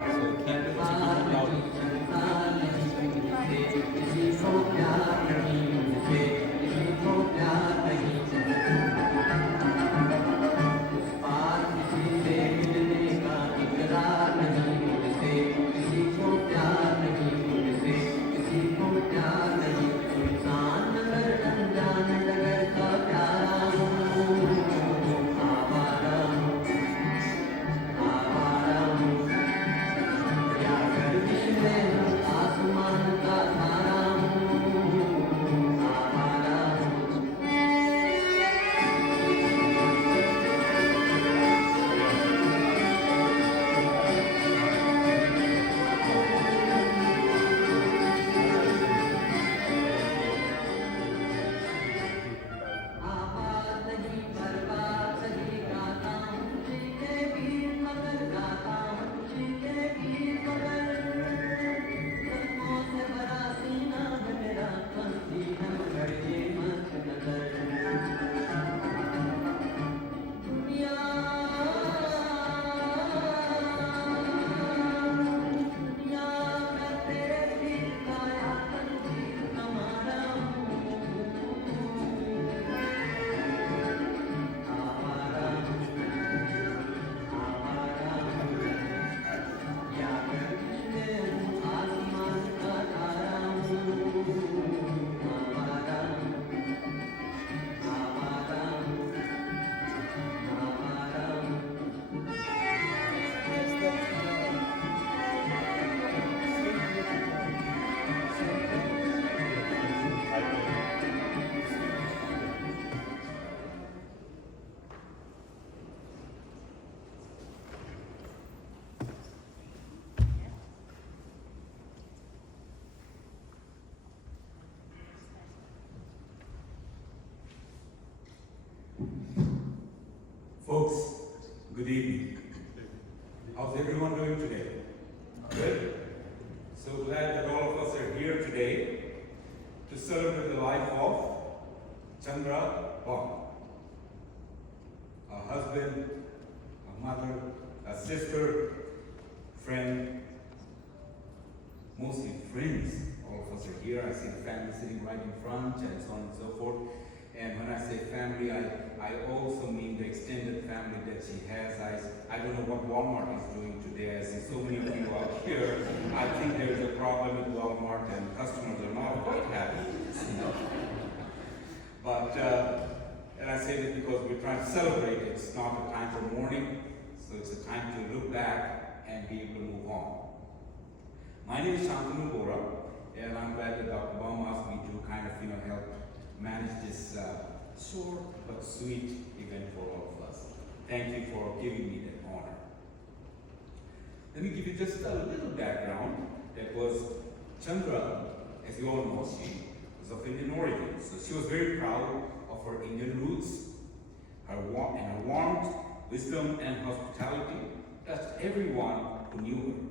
So keep the music loud. Folks, good evening. How's everyone doing today? Good? So glad that all of us are here today to celebrate the life of Meera Bumb. A husband, a mother, a sister, friend, mostly friends. All of us are here. I see the family sitting right in front and so on and so forth. And when I say family, I also mean the extended family that she has. I don't know what Walmart is doing today. I see so many of you out here. I think there's a problem with Walmart and customers are not quite happy. But, and I say this because we're trying to celebrate. It's not a time for mourning, so it's a time to look back and be able to move on. My name is Shantanu Bora, and I'm glad that Dr. Bumb asked me to kind of, help manage this short but sweet event for all of us. Thank you for giving me that honor. Let me give you just a little background. That was Chandra, as you all know, she was of Indian origin. So she was very proud of her Indian roots, her warmth, wisdom, and hospitality touched everyone who knew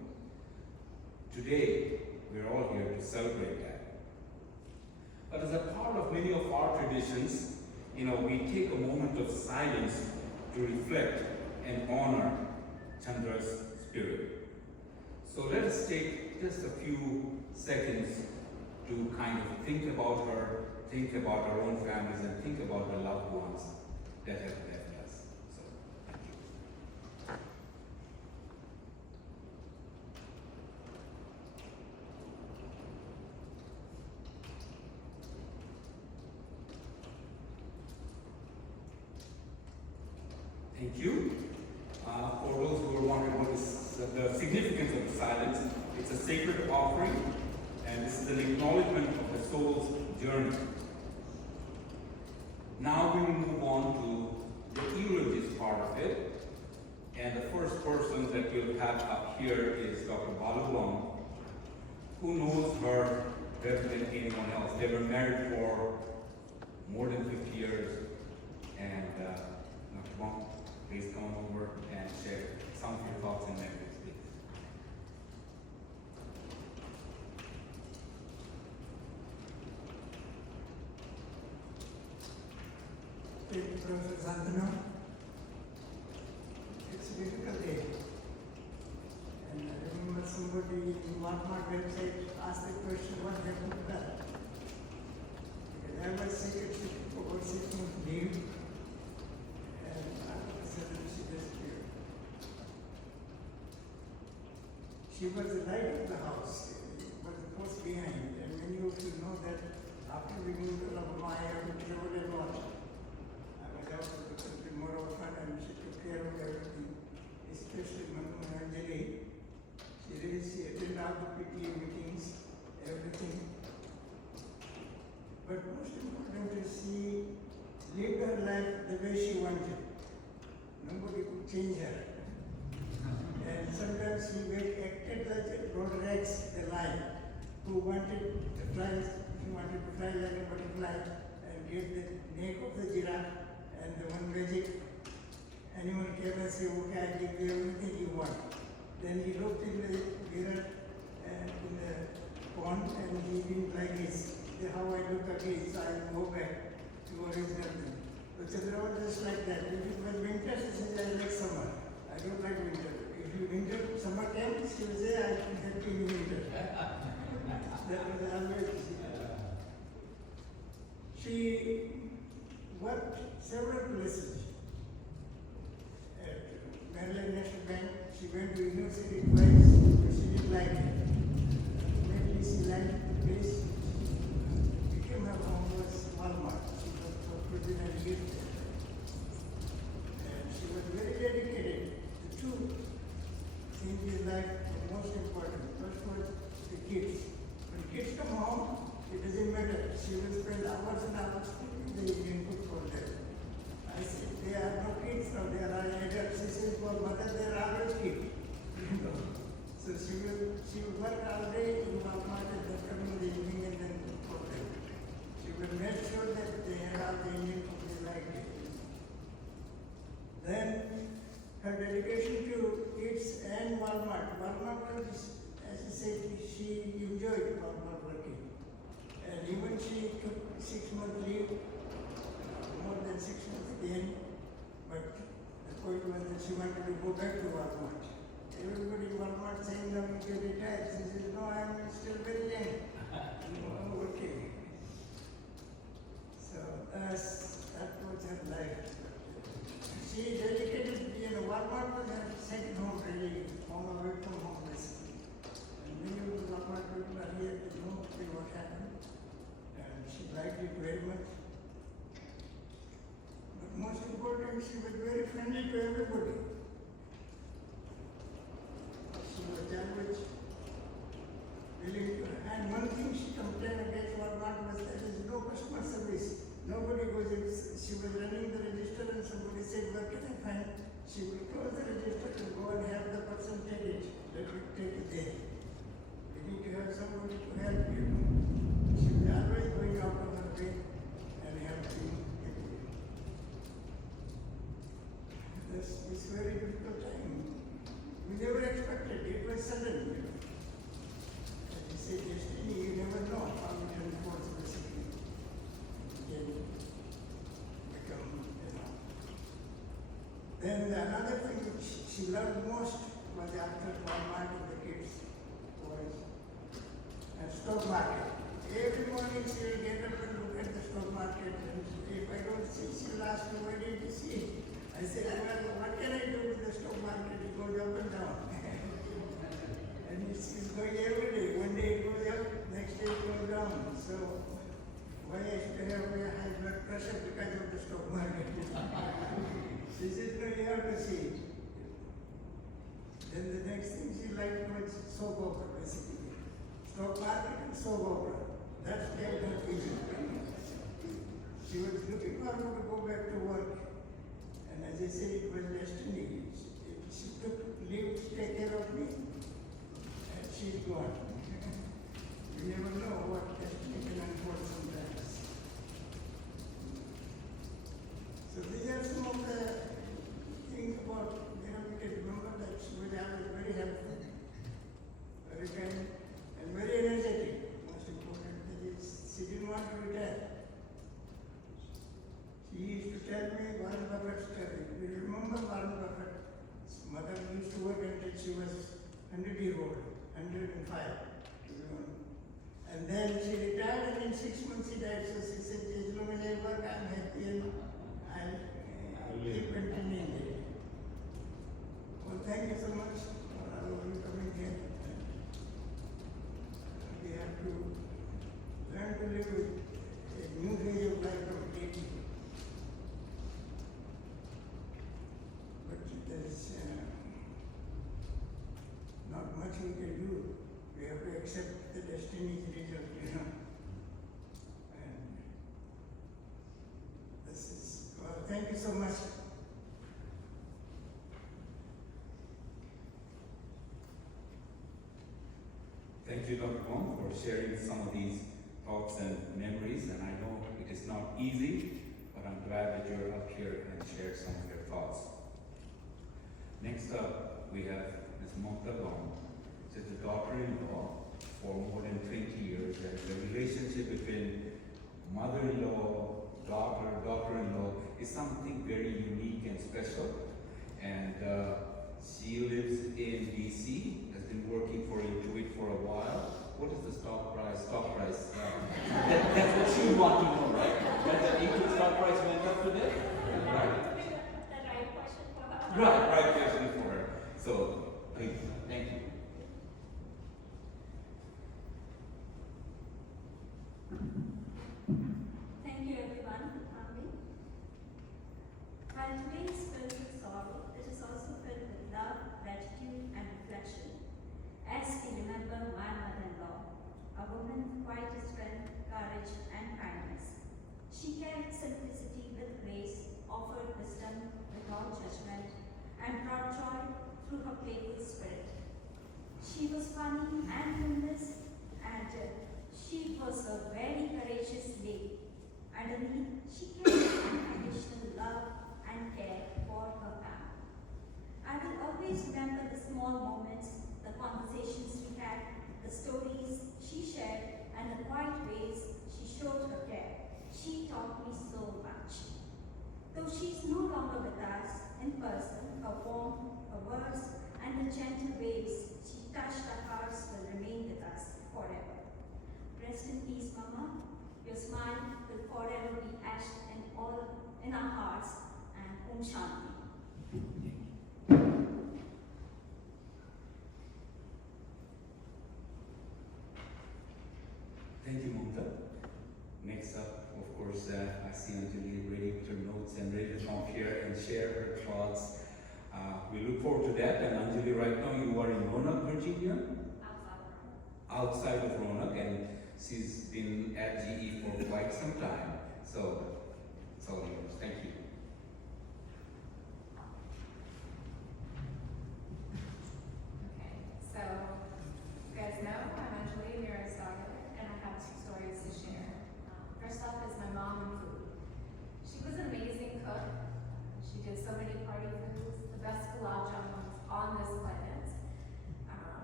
her. Today, we're all here to celebrate that. But as a part of many of our traditions, we take a moment of silence to reflect and honor Chandra's spirit. So let us take just a few seconds to kind of think about her, think about our own families, and think about the loved ones that have left us. So, thank you. Thank you. For those who are wondering what is the significance of the silence, it's a sacred offering, and this is an acknowledgement of the soul's journey. Now we will move on to the eulogist part of it, and the first person that we'll have up here is Dr. Bumb, who knows her better than anyone else. They were married for more than 50 years, and Dr. Bumb, please come over and share some of your thoughts and memories, please. Thank you, Professor Santanu. It's a difficult day. And I remember somebody in Walmart website asked the question, what happened to that? Because I was sick at about 6 months leave, and all of a sudden she disappeared. She was the light of the house, but the post behind, and many of you know that after we moved to Maya, we traveled a lot. I was out with the country more often, and she took care of everything, especially Manjali. She attended all the PTA meetings, everything. But most important is she lived her life the way she wanted. Nobody could change her. And sometimes she acted like a road Rex, the lion, who wanted to fly like a butterfly and get the neck of the giraffe, and the one magic animal came and said, okay, I give you everything you want. Then he looked in the mirror and in the pond, and he didn't like his, how I look at his, so I go back to original thing. So Chandra was just like that. If it was winter, she says, I like summer. I don't like winter. If you winter, summer came, she will say, I can help you in winter. That was always. She worked several places. At Maryland National Bank, she went to university twice, but she didn't like it. Maybe she liked the place. Became her home was Walmart. She was for and gift there. And she was very dedicated to two things in life, the most important. First was the kids. When kids come home, it doesn't matter. She will spend hours and hours cooking the Indian food for them. I said, they are no kids now, they are adults. She says, for mother, they are always kids. So she will work all day in Walmart and then come in the evening and then cook for them. She will make sure that they have all the Indian food they like it. Then her dedication to kids and Walmart. Walmart was, as I said, she enjoyed Walmart working. And even she took 6 months leave, more than 6 months again, but the point was that she wanted to go back to Walmart. Everybody in Walmart saying, now you get retired. She says, no, I am still very young. I'm working. So that was her life. She dedicated, Walmart was her second home, really, home away from home, basically. And many of the Walmart people are here, they know what happened. And she liked it very much. But most important, she was very friendly to everybody. She was always willing to, and one thing she complained against Walmart was there is no customer service. Nobody goes in. She was running the register and somebody said, where can I find? She would close the register and go and have the person take it. Let me take it there. You need to have somebody to help you. She was always going out of her way and helping people. This very difficult time. We never expected it. It was sudden. As you say, destiny, you never know how it unfolds basically. Then become, Then another thing which she loved most was after Walmart and the kids was stock market. Every morning she will get up and look at the stock market, and if I don't see, she will ask me, why did you see? I said, well, what can I do with the stock market? It goes up and down. And it's going every day. One day it goes up, next day it goes down. So why I should have a high blood pressure because of the stock market? She says, no, you have to see it. Then the next thing she liked was soap opera, basically. Stock market and soap opera. That's kept her busy. She was looking forward to go back to work. And as I said, it was destiny. She took leave to take care of me, and she's gone. You never know what destiny can unfold sometimes. So these are some of the things about, we can remember that she was always very helpful, very kind, and very energetic. Most important thing is she didn't want to retire. She used to tell me Warren Buffett's story. Do you remember Warren Buffett? His mother used to work until she was 100 years old. 105. And then she retired, and in 6 months she died. So she said, as long as I work, I'm happy, and I'll keep continuing it. Well, thank you so much for coming here. We have to learn to live with a new way of life completely. But there's not much we can do. We have to accept the destiny's result, And this is, well, thank you so much. Thank you, Dr. Bumb, for sharing some of these thoughts and memories. And I know it is not easy, but I'm glad that you're up here and shared some of your thoughts. Next up, we have Ms. Meera Bumb. She's the daughter-in-law for more than 20 years, and the relationship between mother-in-law, daughter, daughter-in-law is something very unique and special. And she lives in DC, has been working for Intuit for a while. What is the stock price? Stock price. That's what you want to know, right? That the Intuit stock price went up today? Right? The right question for her. Right question for her. So, please, thank you. Thank you everyone for coming. While today is filled with sorrow, it is also filled with love, gratitude, and reflection. As we remember my mother-in-law, a woman of quite a strength, courage, and kindness. She carried simplicity with grace, offered wisdom without judgment, and brought joy through her playful spirit. She was funny and humorous, and she was a very courageous lady. Underneath, she carried unconditional love and care for her family. I will always remember the small moments, the conversations we had, the stories she shared, and the quiet ways she showed her care. She taught me so much. Though she's no longer with us in person, her warmth, her words, and the gentle ways she touched our hearts will remain with us forever. Rest in peace, Mama. Your smile will forever be etched in our hearts, and Om Shanti. Thank you, Meera. Next up, of course, I see Anjali ready with her notes and ready to come here and share her thoughts. We look forward to that. And Anjali, right now you are in Roanoke, Virginia? Outside of Roanoke, and she's been at GE for quite some time. So, it's all yours. Thank you. Okay, so you guys know I'm Anjali, Meera's daughter, and I have 2 stories to share. First off is my mom and food. She was an amazing cook. She did so many party foods, the best gulab jamuns on this planet.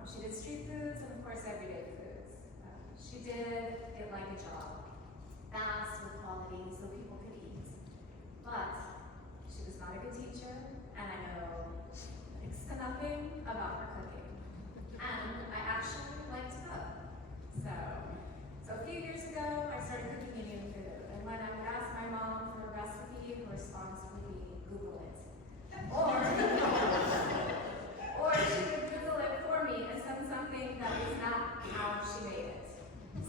She did street foods and of course everyday foods. She did it like a job, fast with quality so people could eat. But she was not a good teacher, and I know next to nothing about her cooking. And I actually like to cook. So a few years ago, I started cooking Indian food, and when I would ask my mom for a recipe, her response would be, Google it. Or she would Google it for me and send something that was not how she made it.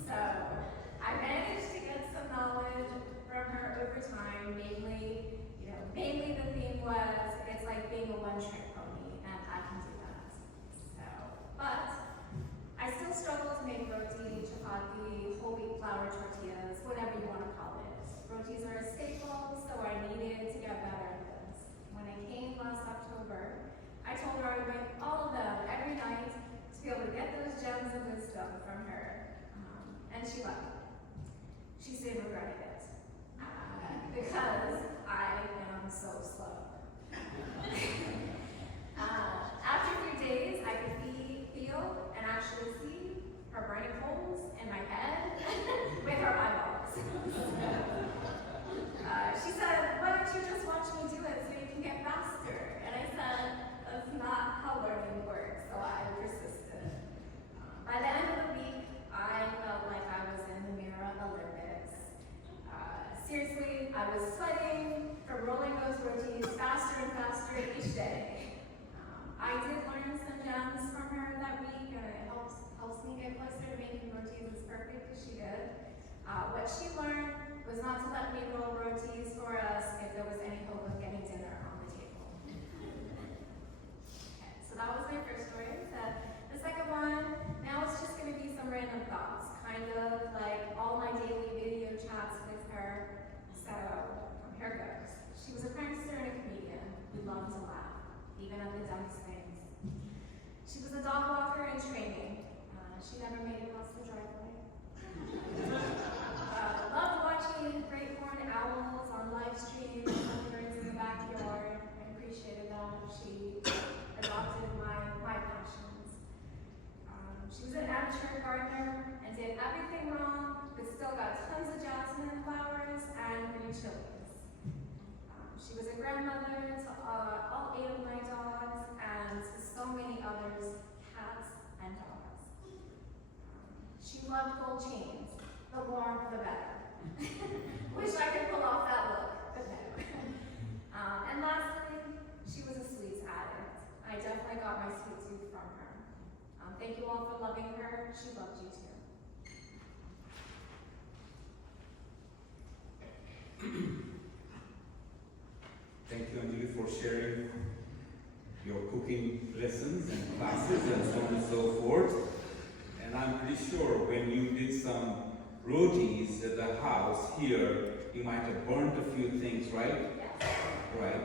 So I managed to get some knowledge from her over time, mainly the theme was, it's like being a one-trick pony, and I can do that. So, but I still struggle to make roti, chapati, whole wheat flour tortillas, whatever you want to call it. Rotis are a staple, so I needed to get better at this. When I came last October, I told her I would make all of them every night to be able to get those gems of wisdom from her. And she loved it. She soon regretted it. Because I am so slow. After a few days, I could feel and actually see her burning holes in my head with her eyeballs. She said, why don't you just watch me do it so you can get faster? And I said, that's not how learning works, so I persisted. sweating from rolling those rotis faster and faster each day. I did learn some gems from her that week. It helps me get closer to making rotis as perfect as she did. What she learned was not to let me roll rotis for us if there was any hope of getting dinner on the table. Okay, so that was my first story. The second one, now it's just going to be some random thoughts, kind of like all my daily video chats with her. So here goes. She was a prankster and a comedian who loved to laugh, even at the dumbest things. She was a dog walker in training. She never made it across the driveway. Loved watching great horned owls on live stream, hummingbirds in the backyard. I appreciated that. She adopted my passions. She was an amateur gardener and did everything wrong, but still got tons of jasmine flowers and green chilies. She was a grandmother to all 8 of my dogs and to so many others, cats and dogs. She loved gold chains. The more, the better. Wish I could pull off that look, but no. And lastly, she was a sweets addict. I definitely got my sweet tooth from her. Thank you all for loving her. She loved you too. Thank you, Anjali, for sharing your cooking lessons and classes and so on and so forth. And I'm pretty sure when you did some rotis at the house here, you might have burned a few things, right? Yes. Right,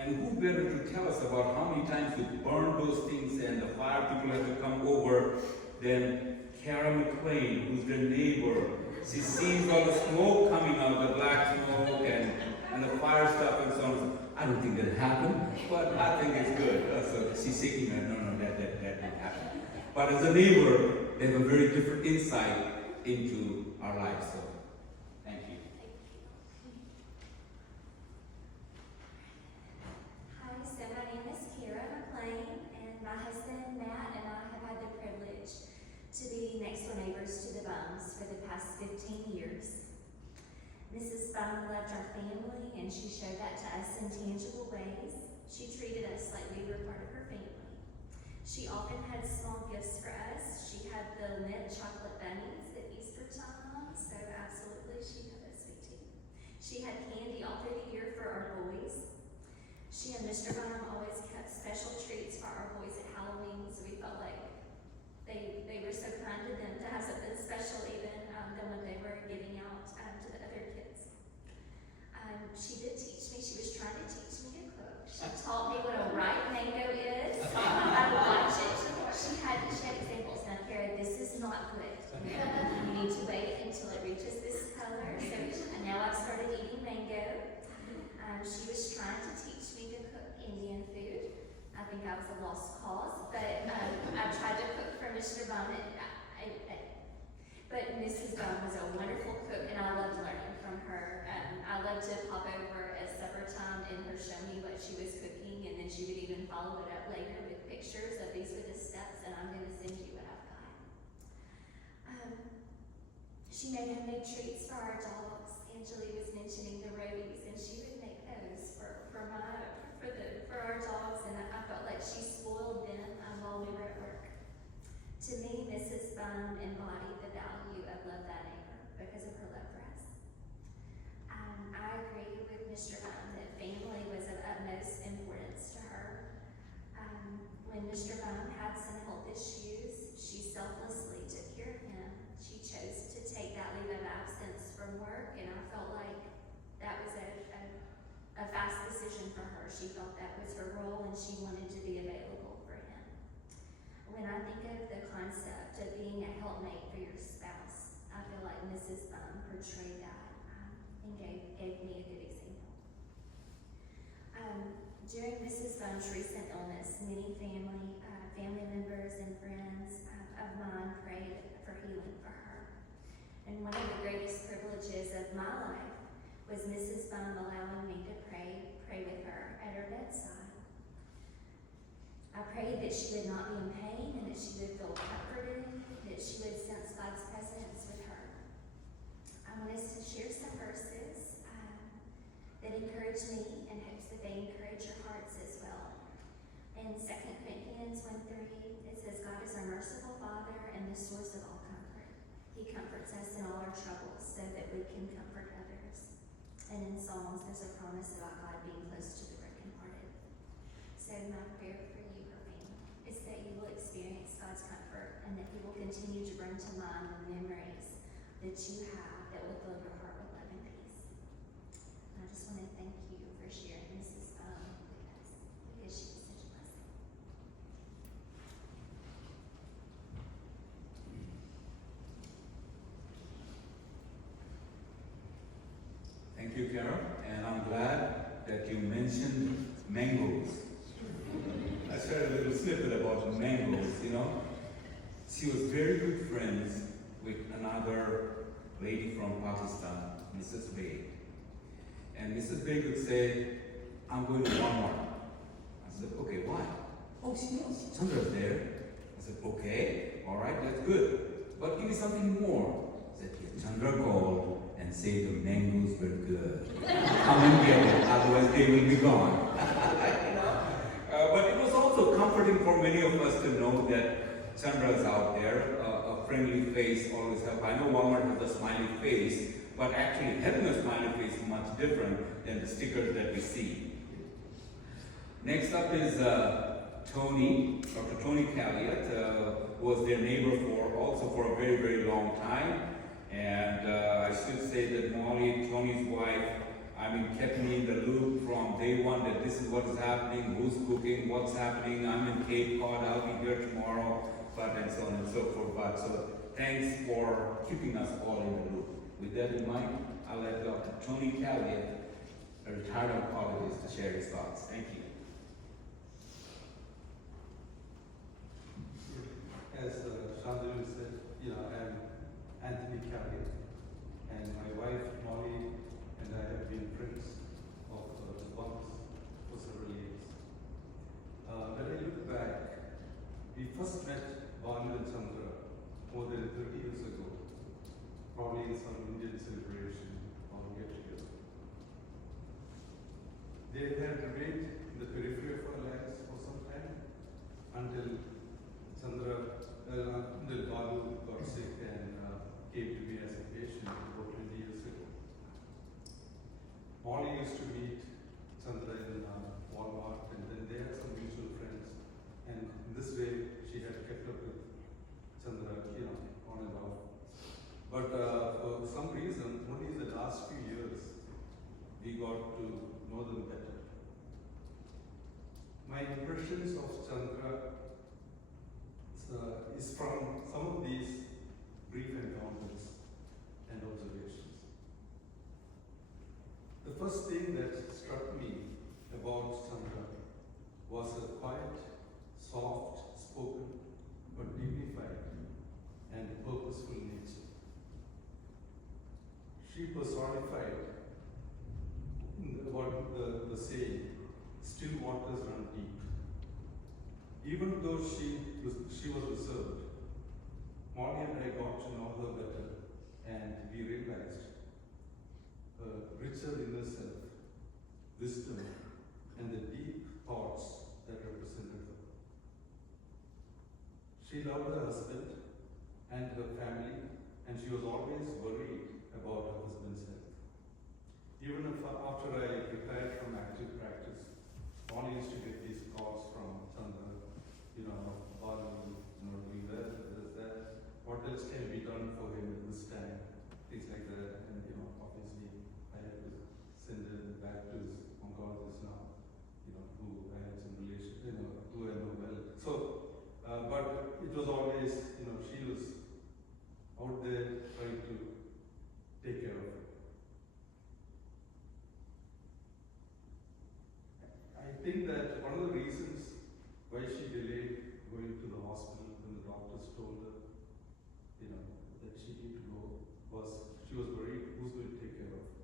and who better to tell us about how many times you burned those things and the fire people have to come over than Kara McLean, who's the neighbor. She sees all the smoke coming out, the black smoke and the fire stuff and so on. I don't think that happened, but I think it's good. So she's shaking her, no, that didn't happen. But as a neighbor, they have a very different insight into our lives. So thank you. Hi, so my name is Meera Bumb, and my husband Matt and I have had the privilege to be next door neighbors to the Bums for the past 15 years. Mrs. Bum loved our family, and she showed that to us in tangible ways. She treated us like we were part of her family. She often had small gifts for us. She had the mint chocolate bunnies at Easter time, so absolutely she had a sweet tooth. She had candy all through the year for our boys. She and Mr. Bum always kept special treats for our boys at Halloween, so we felt like they were so kind to them to have something special even than what they were giving out to the other kids. She did teach me. She was trying to teach me to cook. She taught me what a ripe mango is. I watched it. She had examples. Now, Kara, this is not good. You need to wait until it reaches this color. So now I've started eating mango. She was trying to teach me to cook Indian food. I think I was a lost cause, but I tried to cook for Mr. Bum. But Mrs. Bum was a wonderful cook, and I loved learning from her. I loved to pop over at supper time and her show me what she was cooking, and then she would even follow it up later with pictures of these were the steps, and I'm going to send you what I've got. She made homemade treats for our dogs. Angeli was mentioning the roadies, and she would make those for our dogs, and I felt like she spoiled them while we were at work. To me, Mrs. Bum embodied the value of love thy neighbor because of her love for us. I agree with Mr. Bum that family was of utmost importance to her. When Mr. Bum had some health issues, she selflessly took care of him. She chose to take that leave of absence from work, and I felt like that was a fast decision for her. She felt that was her role, and she wanted to be available for him. When I think of the concept of being a helpmate for your spouse, I feel like Mrs. Bum portrayed that and gave me a good example. During Mrs. Bum's recent illness, many family members and friends of mine prayed for healing for her. And one of the greatest privileges of my life was Mrs. Bum allowing me to pray with her at her bedside. I prayed that she would not be in pain and that she would feel comforted, that she would sense God's presence with her. I want us to share some verses encourage me and hopes that they encourage your hearts as well. In 2 Corinthians 1:3, it says, God is our merciful Father and the source of all comfort. He comforts us in all our troubles so that we can comfort others. And in Psalms, there's a promise about God being close to the brokenhearted. So my prayer for you, her family, is that you will experience God's comfort and that He will continue to bring to mind the memories that you have that will fill your heart with love and peace. And I just want to thank you for sharing Mrs. Bumb with us because she was such a blessing. Thank you, Carol. And I'm glad that you mentioned mangoes. I shared a little snippet about mangoes, you know. She was very good friends with another lady from Pakistan, Mrs. Beg. And Mrs. Beg would say, I'm going to Walmart. I said, okay, why? Oh, she knows. Chandra's there. I said, okay, all right, that's good. But give me something more. I said, yes, Chandra called and said the mangoes were good. Come and get it, otherwise they will be gone. You know? But it was also comforting for many of us to know that Chandra is out there. A friendly face always helps. I know Walmart has a smiley face, but actually having a smiley face is much different than the stickers that we see. Next up is Tony, Dr. Tony Calliot, was their neighbor for a very, very long time. And I should say that Molly, Tony's wife, kept me in the loop from day one that this is what is happening, who's cooking, what's happening, I'm in Cape Cod, I'll be here tomorrow, and so on and so forth. But so thanks for keeping us all in the loop. With that in mind, I'll let Dr. Tony Calliot, a retired oncologist, to share his thoughts. Thank you. As Shantanu said, I'm Anthony Calliot, and my wife Molly and I have been friends of the Bumbs for several years. When I look back, we first met Banu and Chandra more than 30 years ago, probably in some Indian celebration or get together. They had remained in the periphery of our lives for some time until Banu got sick and came to me as a patient about 20 years ago. Molly used to meet Chandra in Walmart, and then they had some mutual friends. And in this way, she had kept up with Chandra, on and off. But for some reason, only in the last few years, we got to know them better. My impressions of Chandra is from some of these brief encounters and observations. The first thing that struck me about Chandra was her quiet, soft-spoken, but dignified and purposeful nature. She personified the saying, still waters run deep. Even though she was reserved, Molly and I got to know her better, and we realized her richer inner self, wisdom, and the deep thoughts that represented her. She loved her husband and her family, and she was always worried about her husband's health. Even after I retired from active practice, Molly used to get these calls from Chandra, Banu, doing that, what else can be done for him at this time, things like that. And obviously I had to send him back to his oncologist now, who I had some relation, who I know well. So, but it was always, she was out there trying to take care of him. I think that one of the reasons why she delayed going to the hospital when the doctors told her, that she needed to go, was she was worried who's going to take care of her.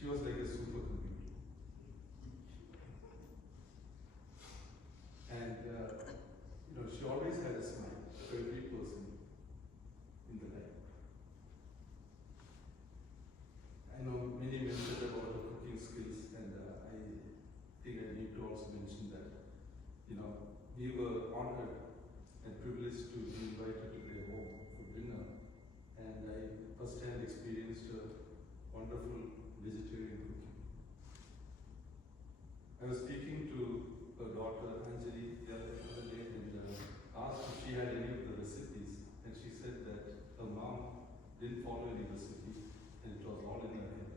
She was like a supercomputer. And she always had a smile for every person in the life. I know many mentioned about the cooking skills, and I think I need to also mention that, we were honored and privileged to be invited to their home for dinner, and I firsthand experienced a wonderful vegetarian cooking. I was speaking to her daughter Anjali the other day and asked if she had any of the recipes, and she said that her mom didn't follow any recipe and it was all in her head.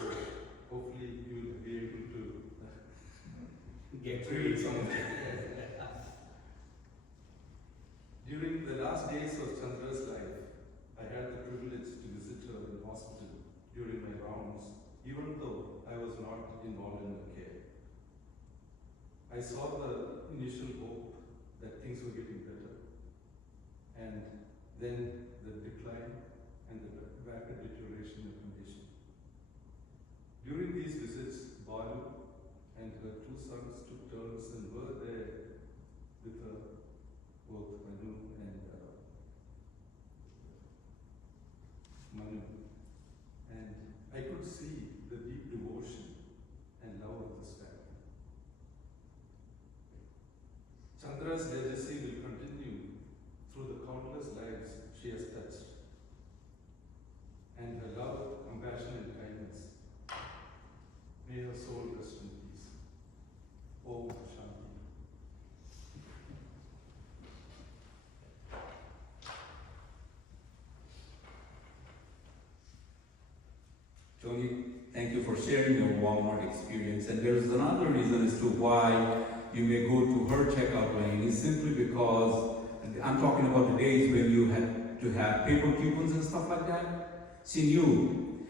So hopefully you will be able to Get through it someday. During the last days of Chandra's life, I had the privilege to visit her in hospital during my rounds, even though I was not involved in her care. I saw the initial hope that things were getting better, and then the decline and the rapid deterioration of condition. During these visits, Balu and her two sons took turns and were there with her, both Manu and Manu. And I could see the deep devotion and love of this family. Chandra's legacy will continue through the countless lives she has touched. And her love, compassion, and kindness. May her soul rest in peace. Om Shanti. Tony, thank you for sharing your Walmart experience. And there's another reason as to why you may go to her checkout lane is simply because, I'm talking about the days when you had to have paper coupons and stuff like that. She knew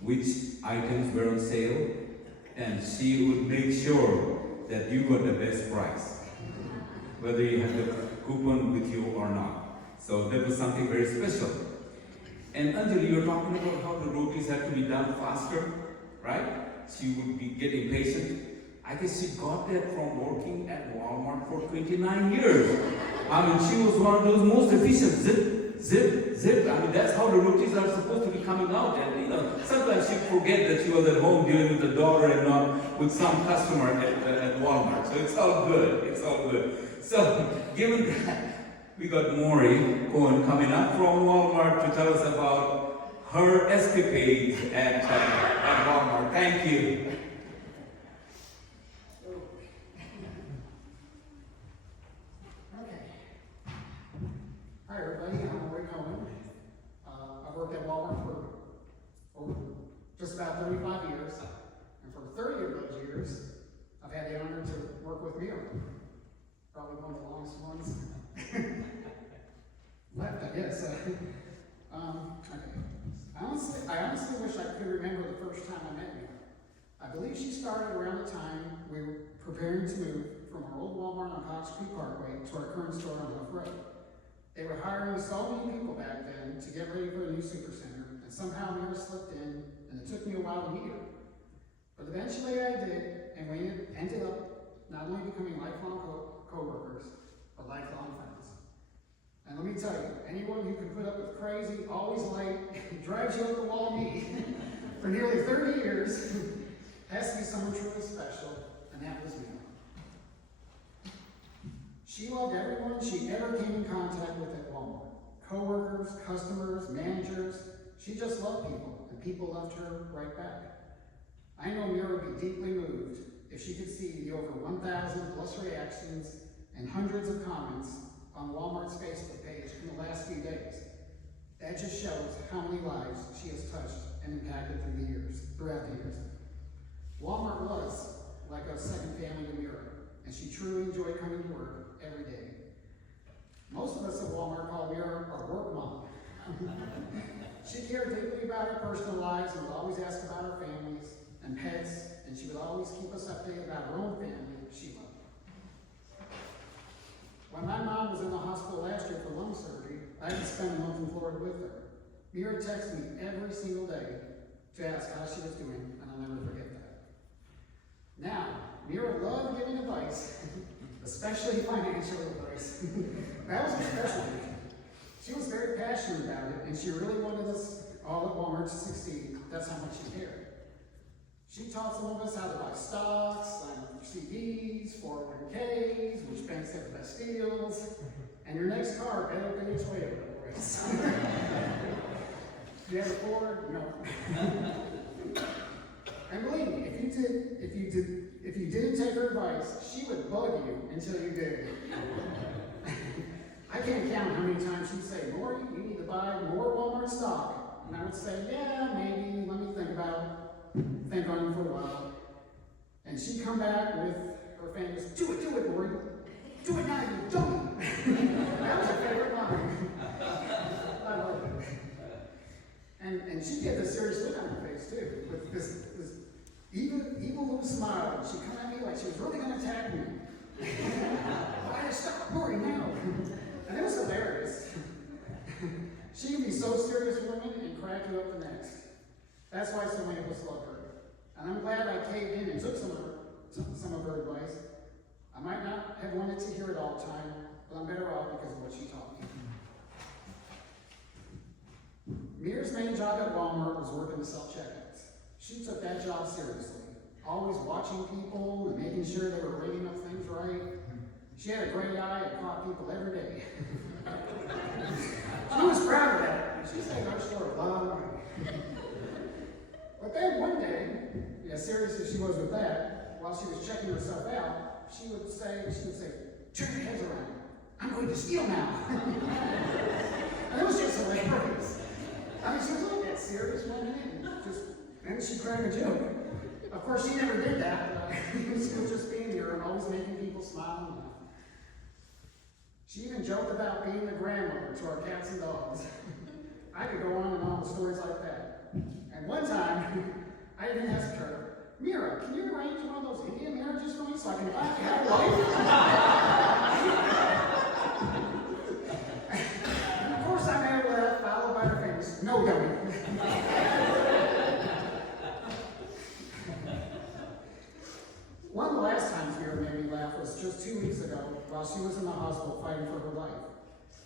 which items were on sale, and she would make sure that you got the best price, whether you had the coupon with you or not. So that was something very special. And Anjali, you're talking about how the rotis had to be done faster, right? She would be getting patient. I guess she got that from working at Walmart for 29 years. I mean, she was one of those most efficient. Zip, zip, zip. I mean, that's how the rotis are supposed to be coming out. And sometimes she'd forget that she was at home dealing with the daughter and not with some customer at Walmart. So it's all good. It's all good. So, given that, we got Maury Cohen coming up from Walmart to tell us about her escapades at Walmart. Thank you. Okay. Hi everybody, I'm Maury Cohen. I've worked at Walmart for just about 35 years. And for 30 of those years, I've had the honor to work with Meera. Probably one of the longest ones left, I guess. Okay. I honestly wish I could remember the first time I met Meera. I believe she started around the time we were preparing to move from our old Walmart on Cox Creek Parkway to our current store on Huff Road. They were hiring so many people back then to get ready for the new supercenter, and somehow Meera slipped in, and it took me a while to meet her. But eventually I did, and we ended up not only becoming lifelong co-workers, but lifelong friends. And let me tell you, anyone who can put up with crazy, always late, drives you up the wall me for nearly 30 years has to be someone truly special, and that was me. She loved everyone she ever came in contact with at Walmart. Co-workers, customers, managers. She just loved people, and people loved her right back. I know Meera would be deeply moved if she could see the over 1,000 plus reactions and hundreds of comments on Walmart's Facebook page in the last few days. That just shows how many lives she has touched and impacted throughout the years. Walmart was like a second family to Meera, and she truly enjoyed coming to work every day. Most of us at Walmart call Meera our work mom. She cared deeply about our personal lives and would always ask about our families and pets, and she would always keep us updated about her own family she loved. When my mom was in the hospital last year for lung surgery, I had to spend a month in Florida with her. Meera texted me every single day to ask how she was doing, and I'll never forget that. Now, Meera loved giving advice, especially financial advice. That was her specialty. She was very passionate about it, and she really wanted us all at Walmart to succeed. That's how much she cared. She taught some of us how to buy stocks, sign up for CDs, 401ks, which banks have the best deals, and your next car better be a Toyota, boys. Do you have a Ford? No. And believe me, if you didn't take her advice, she would bug you until you did. I can't count how many times she'd say, Maury, you need to buy more Walmart stock. And I would say, yeah, maybe, let me think on it for a while. And she'd come back with her famous, do it, Maury. Do it now, you dummy. That was her favorite line. I love it. And she'd get this serious look on her face too, with this evil little smile. She'd come at me like she was really going to attack me. I had to stop Maury now. And it was hilarious. She could be so serious with women and crack you up the next. That's why so many of us love her. And I'm glad I caved in and took some of her advice. I might not have wanted to hear it all the time, but I'm better off because of what she taught me. Meera's main job at Walmart was working the self-checkouts. She took that job seriously, always watching people and making sure they were rating up things right. She had a great eye and caught people every day. She was proud of that. She said our store a lot of money. But then one day, as serious as she was with that, while she was checking herself out, she would say, turn your heads around. I'm going to steal now. And it was just hilarious. I mean, she was like that serious one minute, and then she'd crack a joke. Of course, she never did that. She was just being there and always making people smile and laugh. She even joked about being the grandmother to our cats and dogs. I could go on and on with stories like that. And one time, I even asked her, Meera, can you arrange one of those Indian marriages for me so I can finally have a wife? And of course, I made her laugh, followed by her famous, no, dummy. One of the last times Meera made me laugh was just 2 weeks ago while she was in the hospital fighting for her life.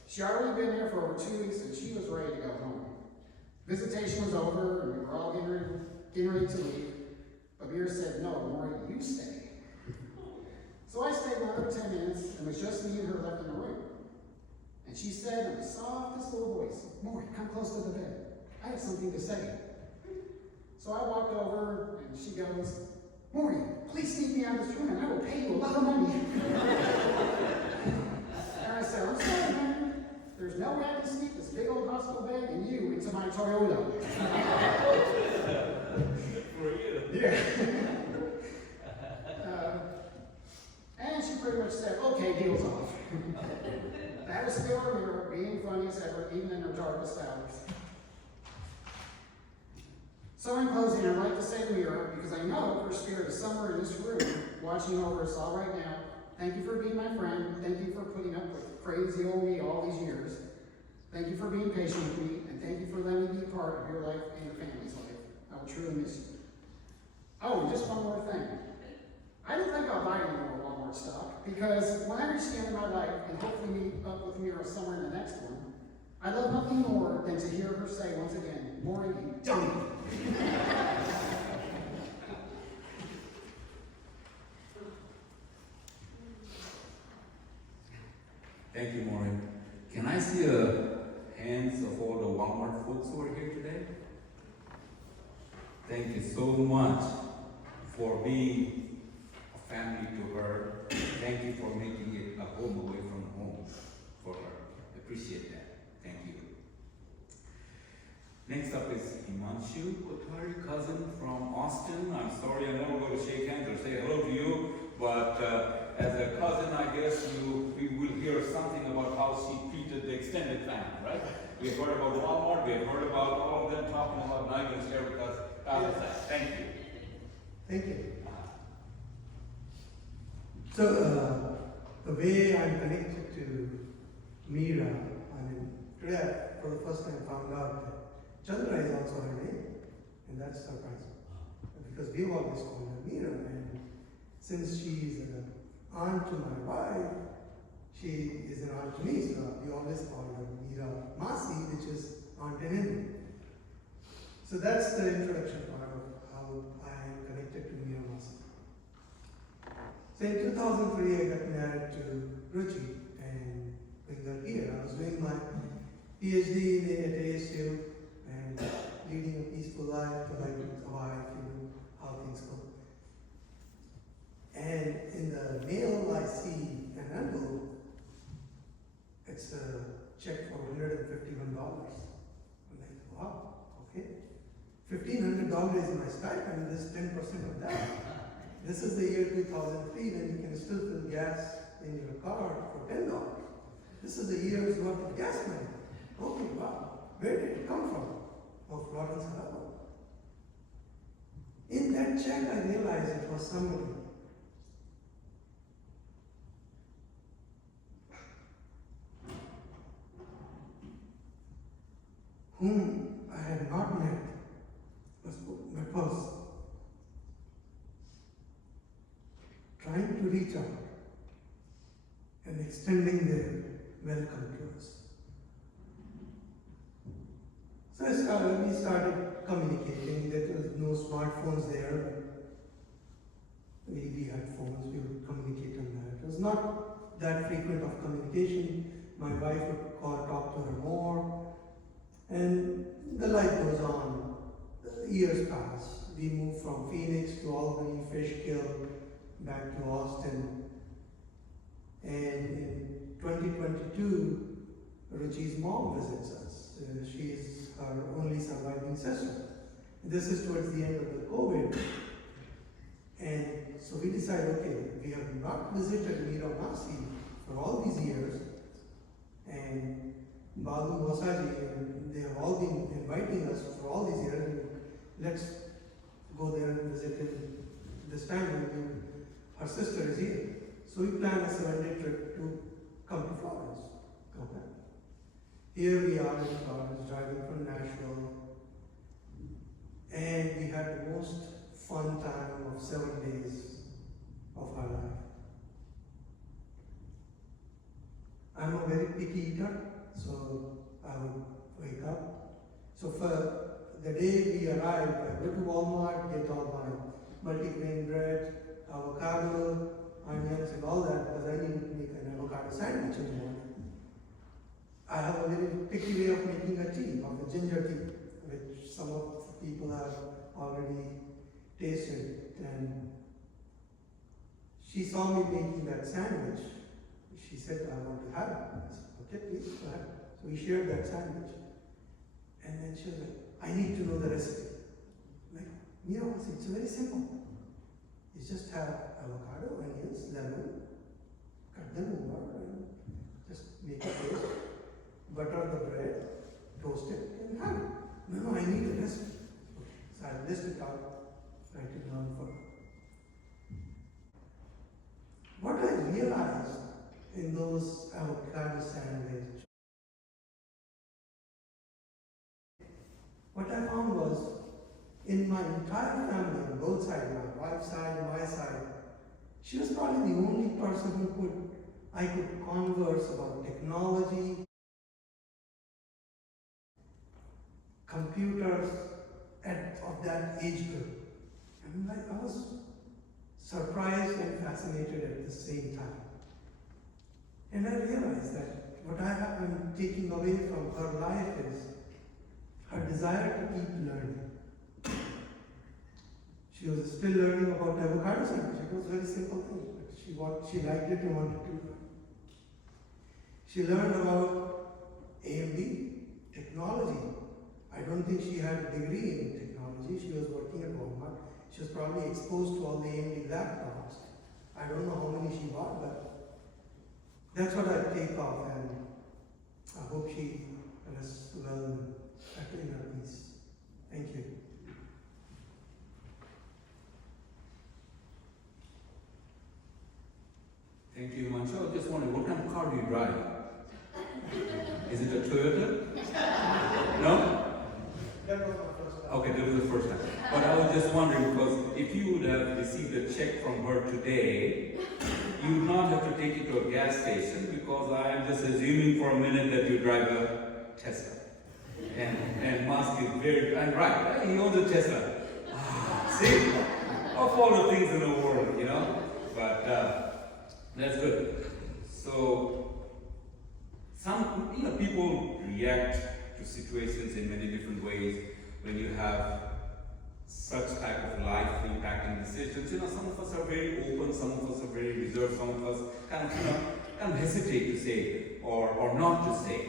She'd already been there for over 2 weeks and she was ready to go home. Visitation was over and we were all getting ready to leave, but Meera said, no, Maury, you stay. So I stayed another 10 minutes and it was just me and her left in the room. And she said in the softest little voice, Maury, come close to the bed. I have something to say. So I walked over and she goes, Maury, please sneak me out of this room and I will pay you a lot of money. And I said, I'm sorry, man. There's no way I can sneak this big old hospital bed and you into my Toyota. For you. Yeah. And she pretty much said, okay, deal's off. That was still her being funny as ever, even in her darkest hours. So in closing, I'd like to say to Meera, because I know her spirit is somewhere in this room, watching over us all right now, thank you for being my friend. Thank you for putting up with crazy old me all these years. Thank you for being patient with me, and thank you for letting me be a part of your life and your family's life. I will truly miss you. Oh, and just one more thing. I don't think I'll buy any more Walmart stock, because when I reach the end of my life, and hopefully meet up with Meera somewhere in the next one, I love nothing more than to hear her say once again, Maury, you dummy. Thank you, Maureen. Can I see the hands of all the Walmart folks who are here today? Thank you so much for being a family to her. Thank you for making it a home away from home for her. Appreciate that. Thank you. Next up is Himanshu Kothari, cousin from Austin. I'm sorry I'm never going to shake hands or say hello to you, but as a cousin, I guess we will hear something about how she treated the extended family, right? We've heard about Walmart, we've heard about all of them talking about now you're going to share with us. Thank you. Thank you. So, the way I'm connected to Meera, I mean, today I, for the first time, found out that Chandra is also her name. and that's surprising. Because we've always called her Meera, and since she's an aunt to my wife, she is an aunt to me, so we always call her Meera Masi, which is aunt in Hindi. So that's the introduction part of how I am connected to Meera Masi. So in 2003, I got married to Ruchi and bring her here. I was doing my PhD at ASU and leading a peaceful life to like Hawaii, how things go. And in the mail, I see an envelope. It's a check for $151. I'm like, wow, okay. $1,500 is my stipend, and this is 10% of that. This is the year 2003 when you can still fill gas in your car for $10. This is a year's worth of gas money. Okay, wow. Where did it come from? Oh, Florence, Alabama. In that check, I realized it was somebody whom I had not met, but was trying to reach out and extending their welcome to us. So we started communicating. There was no smartphones there. We had phones, we would communicate on that. It was not that frequent of communication. My wife would talk to her more, and the life goes on. The years pass. We moved from Phoenix to Albany, Fishkill, back to Austin. And in 2022, Ruchi's mom visits us. She is her only surviving sister. This is towards the end of the COVID. And so we decided, okay, we have not visited Meera Masi for all these years. And Balu Mosaji, and they have all been inviting us for all these years. And let's go there and visit him this time when her sister is here. So we planned a 7-day trip to come to Florence. Okay. Here we are in Florence, driving from Nashville. And we had the most fun time of 7 days of our life. I'm a very picky eater, so I would wake up. So for the day we arrived, I go to Walmart, get all my multigrain bread, avocado, onions and all that, because I need to make an avocado sandwich in the morning. I have a very picky way of making a tea, of the ginger tea, which some of the people have already tasted. And she saw me making that sandwich. She said, I want to have it. I said, okay, please, go ahead. So we shared that sandwich. And then she was like, I need to know the recipe. Like, it's very simple. You just have avocado, onions, lemon, cut them over, and just make a paste, butter the bread, toast it, and have it. No, I need the recipe. Okay. So I list it out, write it down for her. What I realized in those avocado sandwiches, what I found was, in my entire family, on both sides, my wife's side, my side, she was probably the only person I could converse about technology, computers, of that age group. And I was surprised and fascinated at the same time. And I realized that what I have been taking away from her life is her desire to keep learning. She was still learning about avocado sandwich. It was a very simple thing. She liked it and wanted to learn. She learned about AMD technology. I don't think she had a degree in technology. She was working at Walmart. She was probably exposed to all the AMD laptops. I don't know how many she bought, but that's what I take off, and I hope she rests well in her peace. Thank you. Thank you, Mancho. I just wondered, what kind of car do you drive? Is it a Toyota? No? That was my first time. Okay, that was the first time. received a check from her today, you would not have to take it to a gas station because I am just assuming for a minute that you drive a Tesla. And Musk is very, and right, he owns a Tesla. See? Of all the things in the world, you know? But that's good. So, some, people react to situations in many different ways when you have such type of life impacting decisions. Some of us are very open, some of us are very reserved, some of us kind of hesitate to say or not to say.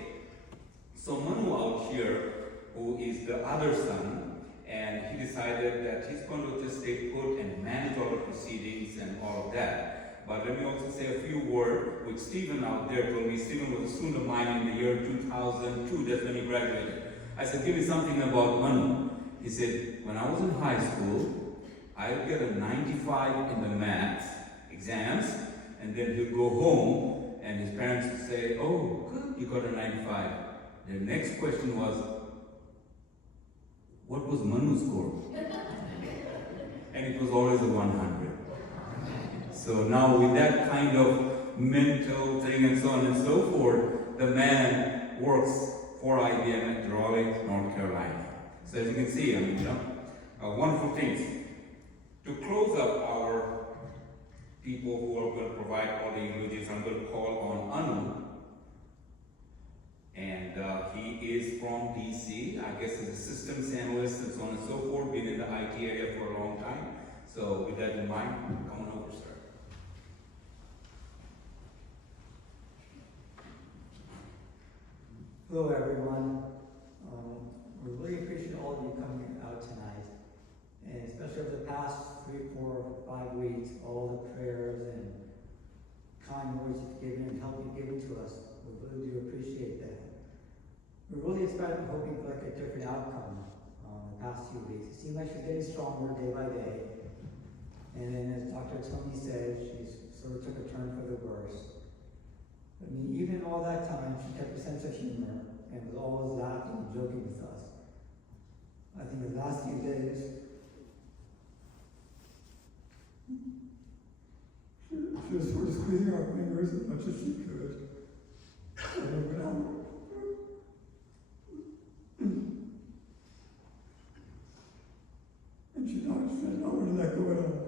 So Manu out here, who is the other son, and he decided that he's going to just stay put and manage all the proceedings and all of that. But let me also say a few words, which Stephen out there told me. Stephen was a student of mine in the year 2002, that's when he graduated. I said, give me something about Manu. He said, when I was in high school, I would get a 95 in the math exams, and then he'd go home, and his parents would say, oh, good, you got a 95. The next question was, what was Manu's score? And it was always a 100. So now with that kind of mental thing and so on and so forth, the man works for IBM at Raleigh, North Carolina. So as you can see, wonderful things. To close up our people who are going to provide all the eulogies, I'm going to call on Anu. And he is from DC. I guess he's a systems analyst and so on and so forth, been in the IT area for a long time. So with that in mind, come on over, sir. Hello, everyone. We really appreciate all of you coming out tonight, and especially over the past 3, 4, 5 weeks, all the prayers and kind words you've given and help you've given to us. We really do appreciate that. We're really expecting, hoping for like a different outcome the past few weeks. It seems like she's getting stronger day by day, and then as Dr. Tony said, she's sort of took a turn for the worse. I mean, even all that time, she kept a sense of humor and was always laughing and joking with us. I think the last few days, she was sort of squeezing our fingers as much as she could. And she said, I want to let go at all.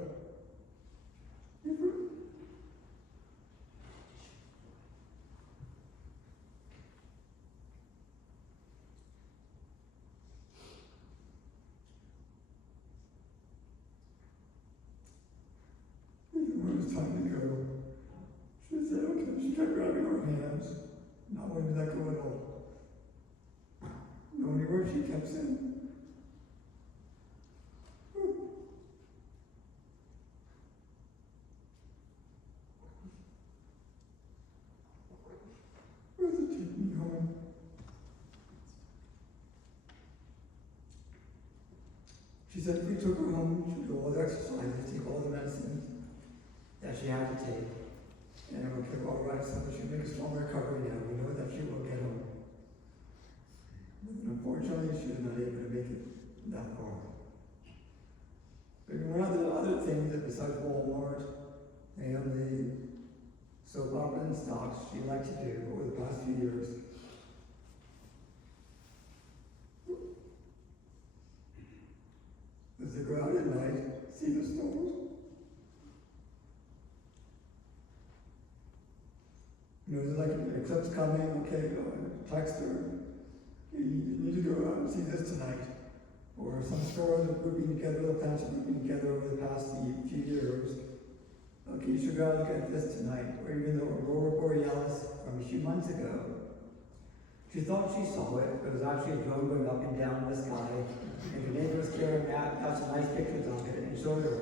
When it was time to go, she said, okay, she kept grabbing our hands, not wanting to let go at all. The only word she kept saying, where's it taking me home? She said if we took her home, she'd do all the exercises, take all the medicines that she had to take. And it would keep all right, so she'd make a strong recovery now. We know that she will get home. But unfortunately, she was not able to make it that far. But one of the other things that besides Walmart and the soap opera and stocks she liked to do over the past few years was to go out at night, see the stores. It's like an eclipse coming, okay, text her, you need to go out and see this tonight. Or some stores are grouping together, the plants are grouping together over the past few years. Okay, you should go out and look at this tonight. Or even the Aurora Borealis from a few months ago. She thought she saw it, but it was actually a drone going up and down in the sky. And her neighbor was staring at, got some nice pictures of it, and showed her.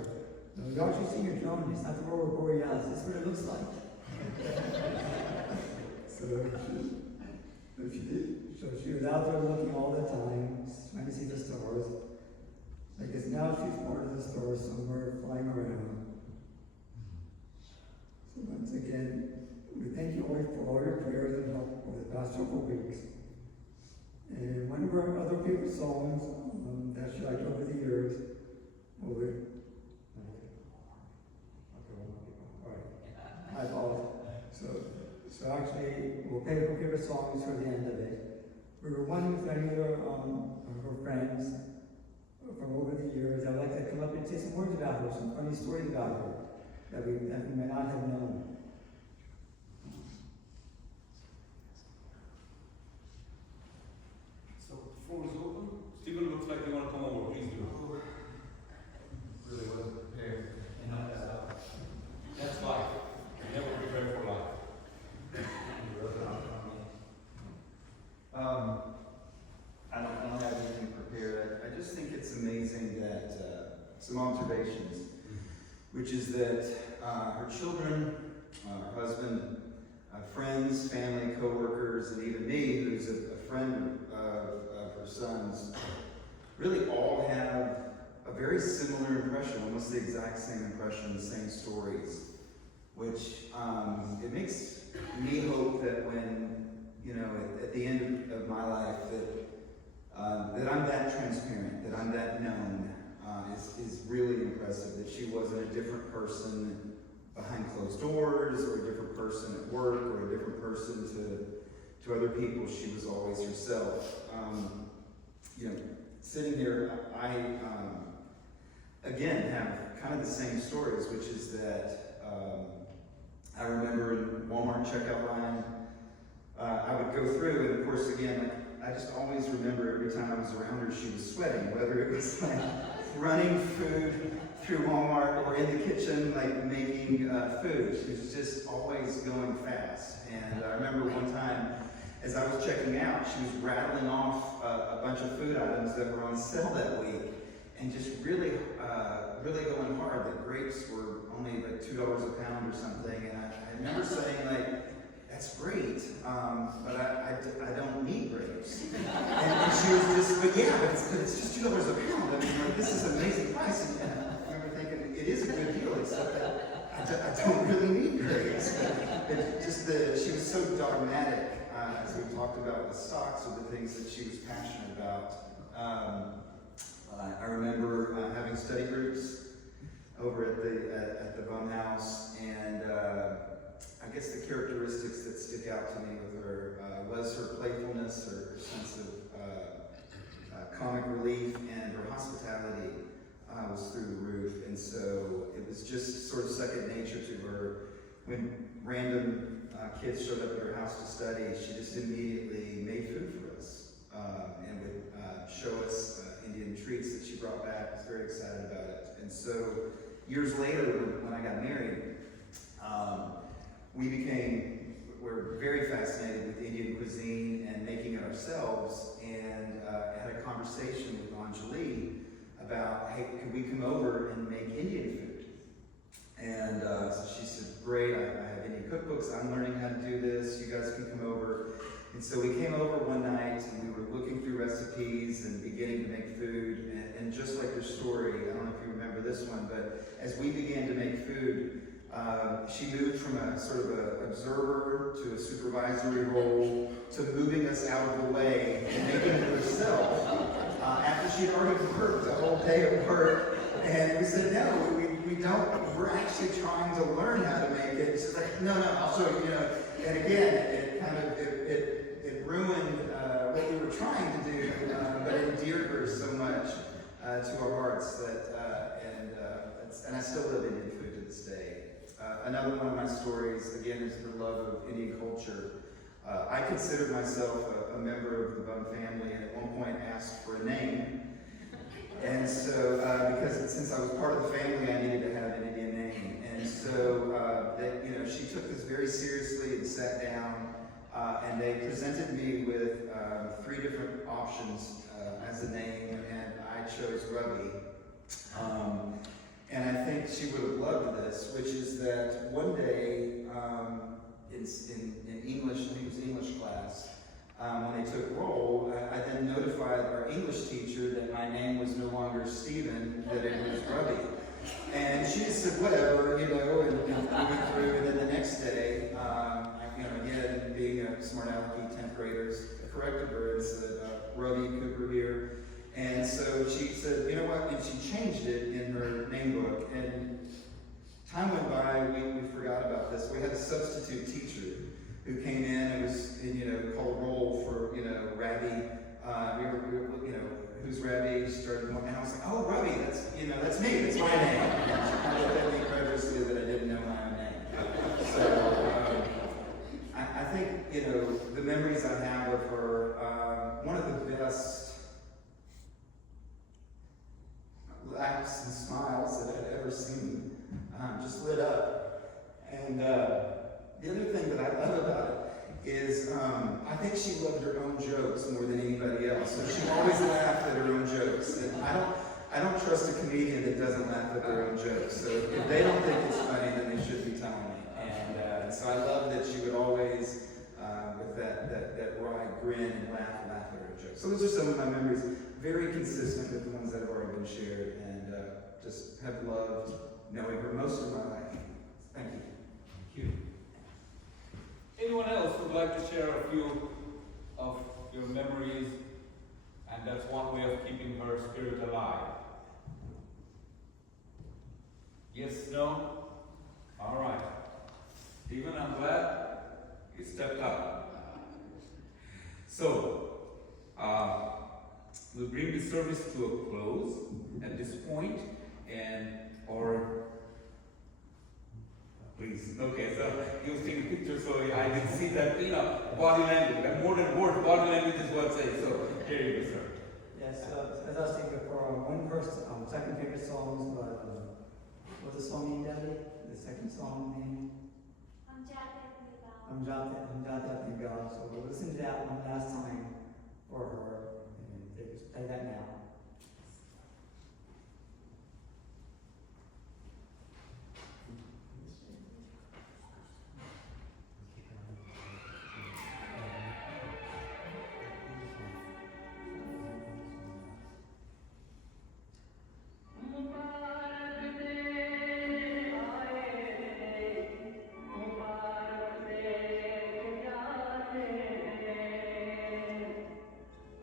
No, you actually see your drone, it's not the Aurora Borealis, this is what it looks like. So she was out there looking all the time, trying to see the stars. I guess now she's part of the stars somewhere flying around. So once again, we thank you all for all your prayers and help over the past several weeks. And one of our other favorite songs that she liked over the years, So actually, we'll play her favorite songs for the end of it. We were wondering if any of her friends from over the years that would like to come up and say some words about her, some funny stories about her that we may not have known. So the floor is open. Stephen, looks like you want to come over. Please do. Really wasn't prepared. That's life. You never prepare for life. I don't have anything prepared. I just think it's amazing that some observations, which is that her children, her husband, friends, family, co-workers, and even me, who's a friend of her son's, really all have a very similar impression, almost the exact same impression, the same stories, which it makes me hope that when, you know, at the end of my life, that I'm that transparent, that I'm that known, is really impressive. That she wasn't a different person behind closed doors, or a different person at work, or a different person to other people. She was always herself. You know, sitting here, I again have kind of the same stories, which is that I remember in Walmart checkout line, I would go through, and of course, again, like, I just always remember every time I was around her, she was sweating, whether it was like running food through Walmart or in the kitchen, like making food. She was just always going fast. And I remember one time, as I was checking out, she was rattling off a bunch of food items that were on sale that week, and just really going hard. The grapes were only like $2 a pound or something, and I remember saying, like, that's great, but I don't need grapes. And she was just, but it's just $2 a pound. I mean, like, this is an amazing price. And I remember thinking, it is a good deal, except that I don't really need grapes. But just she was so dogmatic, as we talked about with stocks, or the things that she was passionate about. I remember having study groups over at the Bumb House, and I guess the characteristics that stick out to me with her was her playfulness, her sense of comic relief, and her hospitality was through the roof. And so it was just sort of second nature to her. When random kids showed up at her house to study, she just immediately made food for us and would show us Indian treats that she brought back. I was very excited about it. And so years later, when I got married, we're very fascinated with Indian cuisine and making it ourselves, and had a conversation with Anjali about, hey, could we come over and make Indian food? And so she said, great, I have Indian cookbooks, I'm learning how to do this, you guys can come over. And so we came over one night, and we were looking through recipes and beginning to make food, and just like your story, I don't know if you remember this one, but as we began to make food, she moved from a sort of an observer to a supervisory role to moving us out of the way and making it herself after she'd already worked a whole day of work. And we said, no, we don't, we're actually trying to learn how to make it. She's like, no, I'll show you, And again, it kind of, it ruined what we were trying to do, but it endeared her so much to our hearts that, and I still love Indian food to this day. Another one of my stories, again, is her love of Indian culture. I considered myself a member of the Bumb family, and at one point asked for a name. And so, because since I was part of the family, I needed to have an Indian name. And so, she took this very seriously and sat down, and they presented me with 3 different options as a name, and I chose Ravi. And I think she would have loved this, which is that one day in English, I think it was English class, when they took roll, I then notified our English teacher that my name was no longer Stephen, that it was Ravi. And she just said, whatever, and moving through. And then the next day, again, being a smart alecky 10th graders, I corrected her and said, Ravi Cooper here. And so she said, you know what, and she changed it in her name book, and time went by, we forgot about this. We had a substitute teacher who came in and was, called roll for, Ravi. Who's Ravi? She started, and I was like, oh, Ravi, that's me, that's my name. And she kind of looked at me incredulously that I didn't know my own name. So, I think, the memories I have of her, one of the best laughs and smiles that I'd ever seen, just lit up. And the other thing that I love about it is I think she loved her own jokes more than anybody else. So she always laughed at her own jokes. And I don't trust a comedian that doesn't laugh at their own jokes. So if they don't think it's funny, then they should be telling me. And so I love that she would always, with that wry grin and laugh at her jokes. So those are some of my memories, very consistent with the ones that have already been shared, and just have loved knowing her most of my life. Thank you. Thank you. Anyone else would like to share a few of your memories? And that's one way of keeping her spirit alive. Yes, no? All right. Stephen, I'm glad you stepped up. So, we'll bring the service to a close at this point, please. Okay, so you was taking pictures, so I did see that, body language, and more than words, body language is what I say. So, here you go, sir. Yes, as I was saying before, one first, second favorite songs, but what's the song name, Debbie? The second song name? I'm Jata. I'm Jata, thank God. So we'll listen to that one last time for her, and play that now.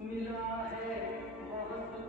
मिला है बहुत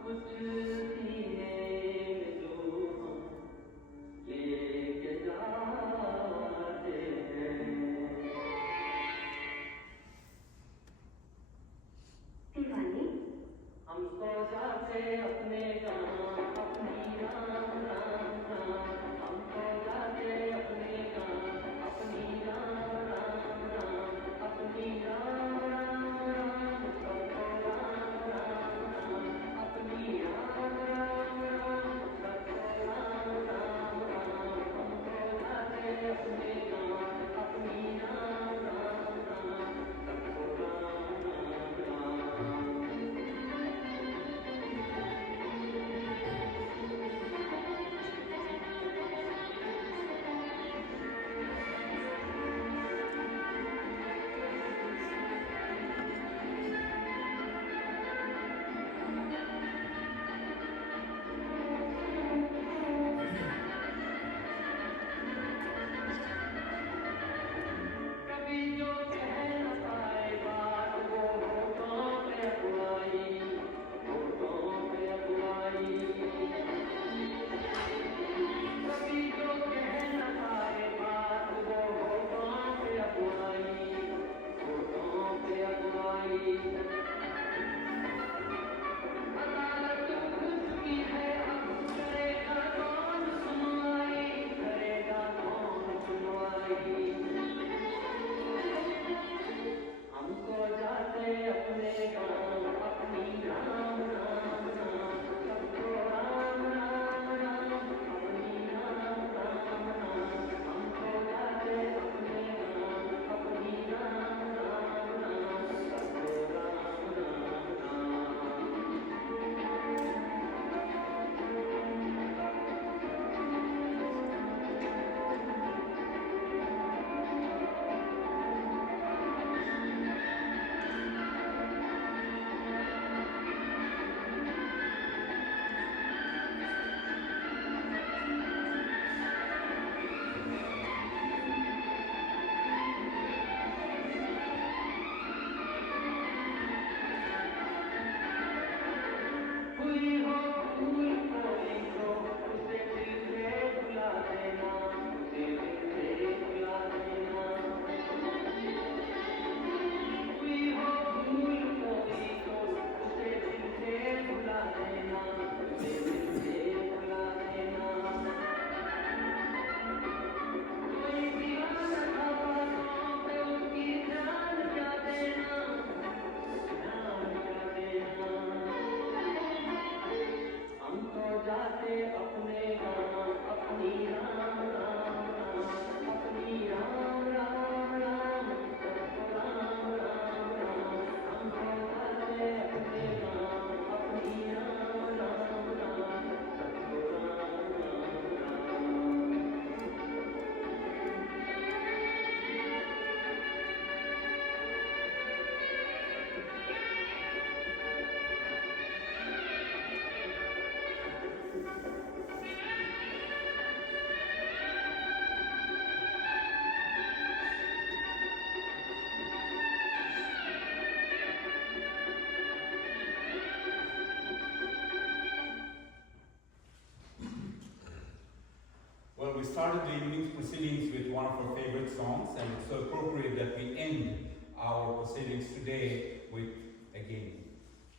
we started the evening's proceedings with one of our favorite songs, and it's so appropriate that we end our proceedings today with, again,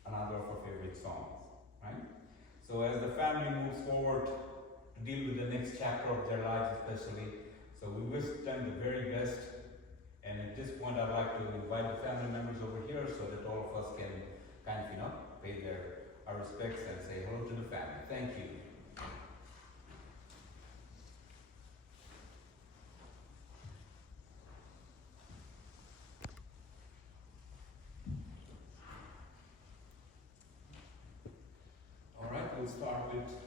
another of our favorite songs, right? So as the family moves forward to deal with the next chapter of their lives especially, so we wish them the very best. And at this point, I'd like to invite the family members over here so that all of us can kind of, pay our respects and say hello to the family. Thank you. All right, we'll start with